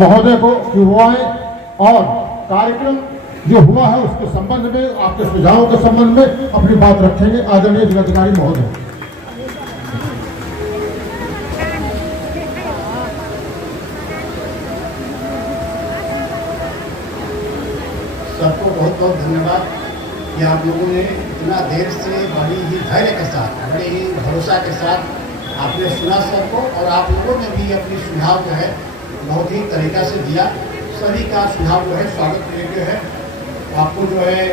महोदय को युवाएं और कार्यक्रम जो हुआ है उसके संबंध में, आपके सुझावों के संबंध में अपनी बात रखेंगे आदरणीय जिलाधिकारी महोदय। सबको बहुत बहुत धन्यवाद कि आप लोगों ने इतना देर से बड़ी ही धैर्य के साथ, बड़े ही भरोसा के साथ आपने सुना सबको, और आप लोगों ने भी अपनी सुझाव जो है बहुत ही तरीका से दिया। सभी का सुझाव जो है स्वागत योग्य है। आपको जो है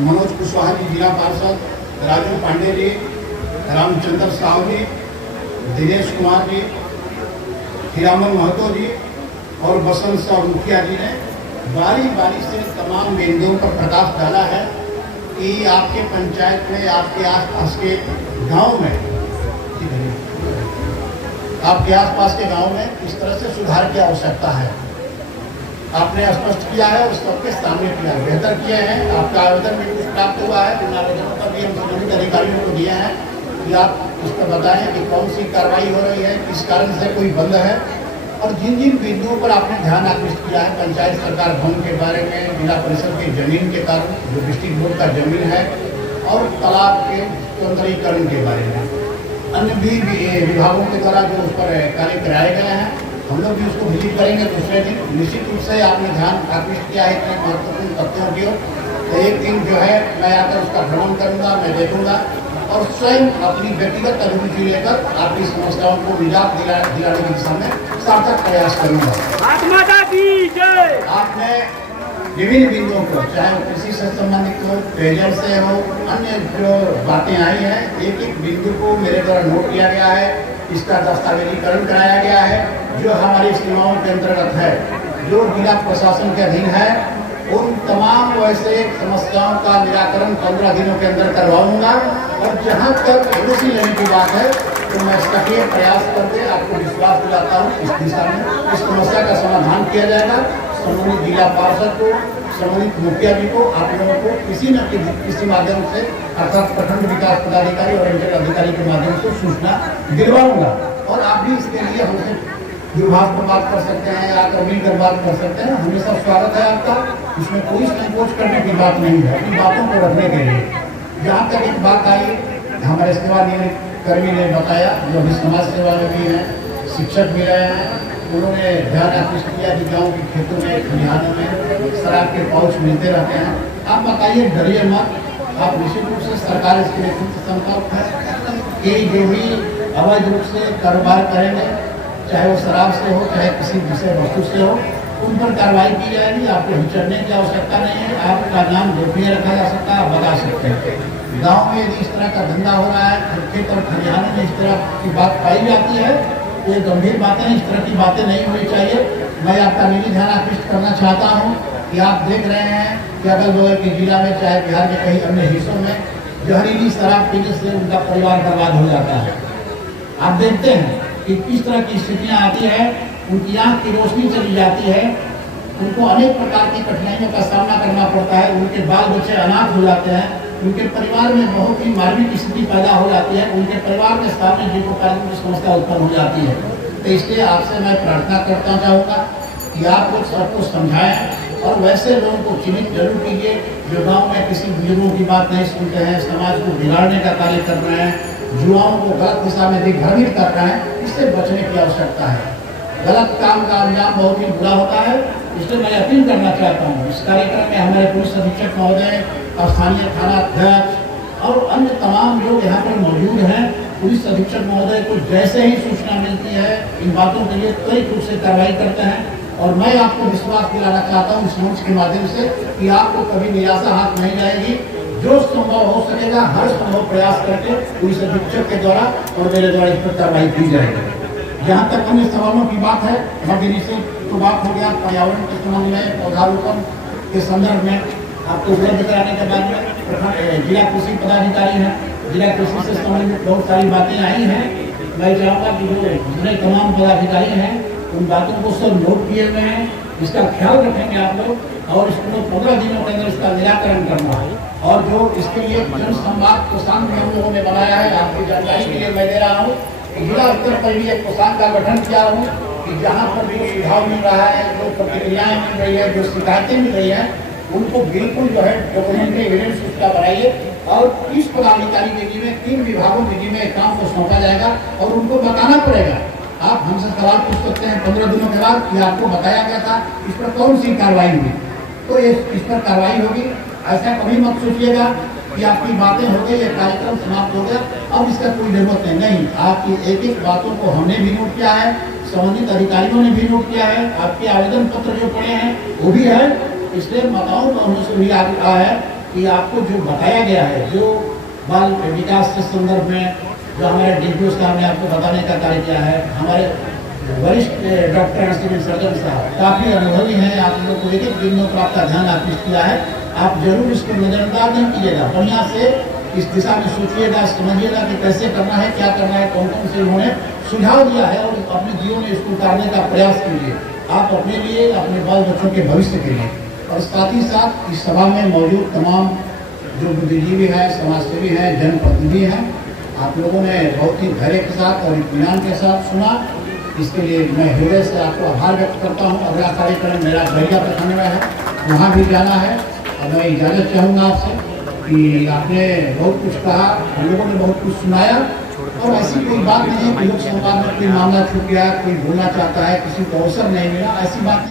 मनोज कुशवाहा जी जिला पार्षद, राजू पांडे जी, रामचंद्र साहू जी, दिनेश कुमार जी, हीरामन महतो जी और बसंत साहु मुखिया जी ने बारी बारी से तमाम बिंदुओं पर प्रकाश डाला है कि आपके पंचायत में, आपके आसपास के गांव में, आपके आसपास के गांव में किस तरह से सुधार की आवश्यकता है। आपने स्पष्ट किया है और सबके सामने किया है, बेहतर किए हैं। आपका आवेदन भी कुछ प्राप्त हुआ है, उन आवेदनों पर भी हम संबंधित अधिकारियों को दिए हैं कि आप उस पर बताएं कि कौन सी कार्रवाई हो रही है, किस कारण से कोई बंद है, और जिन जिन बिंदुओं पर आपने ध्यान आकृष्ट किया है, पंचायत सरकार भवन के बारे में, जिला परिषद की जमीन के कारण जो डिस्ट्रिक्ट बोर्ड का जमीन है, और तालाब के स्वतंत्रीकरण के बारे में, अन्य भी विभागों के द्वारा जो उस पर कार्य कराए गए हैं, हम लोग भी उसको विजिट करेंगे दूसरे दिन। निश्चित रूप से आपने ध्यान आकृष्ट किया है इतने महत्वपूर्ण तथ्यों की ओर, तो एक दिन जो है मैं आकर उसका भ्रमण करूँगा, मैं देखूँगा और स्वयं अपनी व्यक्तिगत अभिरुचि लेकर आपकी समस्याओं को निजात दिलाने की दिशा में सार्थक प्रयास करूँगा। आपने विभिन्न बिंदुओं को, चाहे वो कृषि से संबंधित हो, पेयजल से हो, अन्य जो बातें आई हैं, एक एक बिंदु को मेरे द्वारा नोट किया गया है, इसका दस्तावेजीकरण कराया गया है। जो हमारी सीमाओं के अंतर्गत है, जो जिला प्रशासन के अधीन है, उन तमाम वैसे समस्याओं का निराकरण 15 दिनों के अंदर करवाऊंगा। और जहाँ तक एनओसी लेने की बात है, तो मैं सक्रिय प्रयास करके आपको विश्वास दिलाता हूँ इस दिशा में इस समस्या का समाधान किया जाएगा। संबंधित जिला पार्षद को, संबंधित मुखिया जी को, आप लोगों को किसी न किसी माध्यम से, अर्थात प्रखंड विकास पदाधिकारी और अंचल अधिकारी के माध्यम से सूचना दिलवाऊंगा। और आप भी इसके लिए हमसे विभाग पर बात कर सकते हैं या आकर मिलकर बात कर सकते हैं। हमेशा स्वागत है आपका, इसमें कोई संकोच करने की बात नहीं है, अपनी बातों को रखने के लिए। जहाँ तक एक बात आई, हमारे सेवानिवृत्त कर्मी ने बताया, जो अभी समाज सेवा में भी हैं, शिक्षक भी रहे हैं, उन्होंने ध्यान आकृष्ट किया कि गाँव के खेतों में, खलिहानों में शराब के पाउच मिलते रहते हैं। आप बताइए, डरिए मत, आप निश्चित रूप से सरकार इसके लिए खुद संकल्प है कि जो भी अवैध रूप से कारोबार करेंगे, चाहे वो शराब से हो, चाहे किसी विषय वस्तु से हो, उन पर कार्रवाई की जाएगी। आपको हिचड़ने की आवश्यकता नहीं है, आपका नाम गोपनीय रखा जा सकता है, आप बता सकते हैं। गांव में यदि इस तरह का धंधा हो रहा है, खेत और खलिहानों में इस तरह की बात पाई जाती है, ये गंभीर बातें, इस तरह की बातें नहीं होनी चाहिए। मैं आपका निजी ध्यान आकृष्ट करना चाहता हूँ कि आप देख रहे हैं कि अगल बगल के जिला में, चाहे बिहार के कई अन्य हिस्सों में जहरीली शराब पीने से उनका परिवार बर्बाद हो जाता है। आप देखते हैं कि किस तरह की स्थितियाँ आती है, उनकी आँख की रोशनी चली जाती है, उनको अनेक प्रकार की कठिनाइयों का सामना करना पड़ता है, उनके बाल बच्चे अनाथ हो जाते हैं, उनके परिवार में बहुत ही मार्मिक स्थिति पैदा हो जाती है, उनके परिवार के सामने जीवोपार्जन की समस्या उत्पन्न हो जाती है। तो इसलिए आपसे मैं प्रार्थना करता चाहूँगा कि आप लोग सबको समझाएं और वैसे लोगों को चिन्हित जरूर कीजिए जो गाँव में किसी बुजुर्गों की बात नहीं सुनते हैं, समाज को बिगाड़ने का कार्य कर रहे हैं, युवाओं को गलत दिशा में दिग्भ्रमित कर रहे हैं। इससे बचने की आवश्यकता है। गलत काम का अंजाम बहुत ही बुरा होता है। इसलिए मैं अपील करना चाहता हूँ, इस कार्यक्रम में हमारे पुलिस अधीक्षक महोदय और स्थानीय थाना अध्यक्ष और अन्य तमाम लोग यहाँ पर मौजूद हैं। पुलिस अधीक्षक महोदय को जैसे ही सूचना मिलती है, इन बातों के लिए त्वरित रूप से कार्रवाई करते हैं। और मैं आपको विश्वास दिलाना चाहता हूँ इस मंच के माध्यम से कि आपको कभी निराशा हाथ नहीं जाएगी। जो संभव हो सकेगा, हर संभव प्रयास करके पुलिस अधीक्षक के द्वारा और मेरे द्वारा इस पर कार्रवाई की जाएगी। जहाँ तक अन्य सवालों की बात है, मवेशी तो बात हो गया, पर्यावरण के संबंध में, पौधारोपण के संदर्भ में आपको उपलब्ध कराने के बाद में जिला कृषि पदाधिकारी हैं, जिला कृषि से संबंधित बहुत सारी बातें आई हैं। मैं चाहूँगा कि जो जितने तमाम पदाधिकारी हैं, उन बातों को सब नोट किए हुए हैं, इसका ख्याल रखेंगे आप लोग, और इसको 15 दिनों के अंदर इसका निराकरण करना है। और जो इसके लिए जन संवाद कोषांग भी हम लोगों ने बनाया है, आपकी जानकारी के लिए मैं दे रहा हूँ। जिला स्तर पर भी एक कोषांग का गठन किया हूँ कि जहाँ पर जो सुझाव मिल रहा है, जो प्रतिक्रियाएं मिल रही है, जो शिकायतें मिल रही है, उनको बिल्कुल जो है डॉक्यूमेंट्री एविडेंस उसका बनाइए और इस पदाधिकारी के जिम्मे 3 विभागों के जिम्मे काम को सौंपा जाएगा और उनको बताना पड़ेगा। आप हमसे सवाल पूछ सकते हैं 15 दिनों के बाद कि आपको बताया गया था, इस पर कौन सी कार्रवाई हुई, तो इस पर कार्रवाई होगी। ऐसा कभी मत सोचिएगा कि आपकी बातें हो गई, ये कार्यक्रम समाप्त हो गया, अब इसका कोई जरूरत नहीं। आपकी एक एक बातों को हमने भी नोट किया है, संबंधित अधिकारियों ने भी नोट किया है, आपके आवेदन पत्र जो पड़े हैं वो भी है। इसलिए माताओं का हमसे भी आग्रह है कि आपको जो बताया गया है, जो बाल विकास के संदर्भ में जो हमारे DPO साहब ने आपको बताने का कार्य किया है, हमारे वरिष्ठ डॉक्टर सिविल सर्जन साहब काफ़ी अनुभवी हैं, आप लोगों को एक एक बिंदुओं पर आपका ध्यान आकृष्ट किया है। आप जरूर इसको नजरअंदाज नहीं कीजिएगा, बढ़िया से इस दिशा में सोचिएगा, समझिएगा कि कैसे करना है, क्या करना है, कौन कौन से उन्होंने सुझाव दिया है और अपने जीवन में इसको उतारने का प्रयास कीजिए, आप अपने लिए, अपने बाल बच्चों के भविष्य के लिए। और साथ ही साथ इस सभा में मौजूद तमाम जो बुद्धिजीवी हैं, समाजसेवी हैं, जनप्रतिनिधि हैं, आप लोगों ने बहुत ही धैर्य के साथ और इत्मीनान के साथ सुना, इसके लिए मैं हृदय से आपको आभार व्यक्त करता हूँ। अगला कार्यक्रम मेरा बलिया प्रखंड में है, वहाँ भी जाना है और मैं इजाज़त चाहूँगा आपसे कि आपने बहुत कुछ कहा, हम लोगों ने बहुत कुछ सुनाया और ऐसी कोई बात नहीं है कि लोक संवाद में कोई मामला छूट गया, कोई बोलना चाहता है, किसी को अवसर नहीं मिला, ऐसी बात नहीं।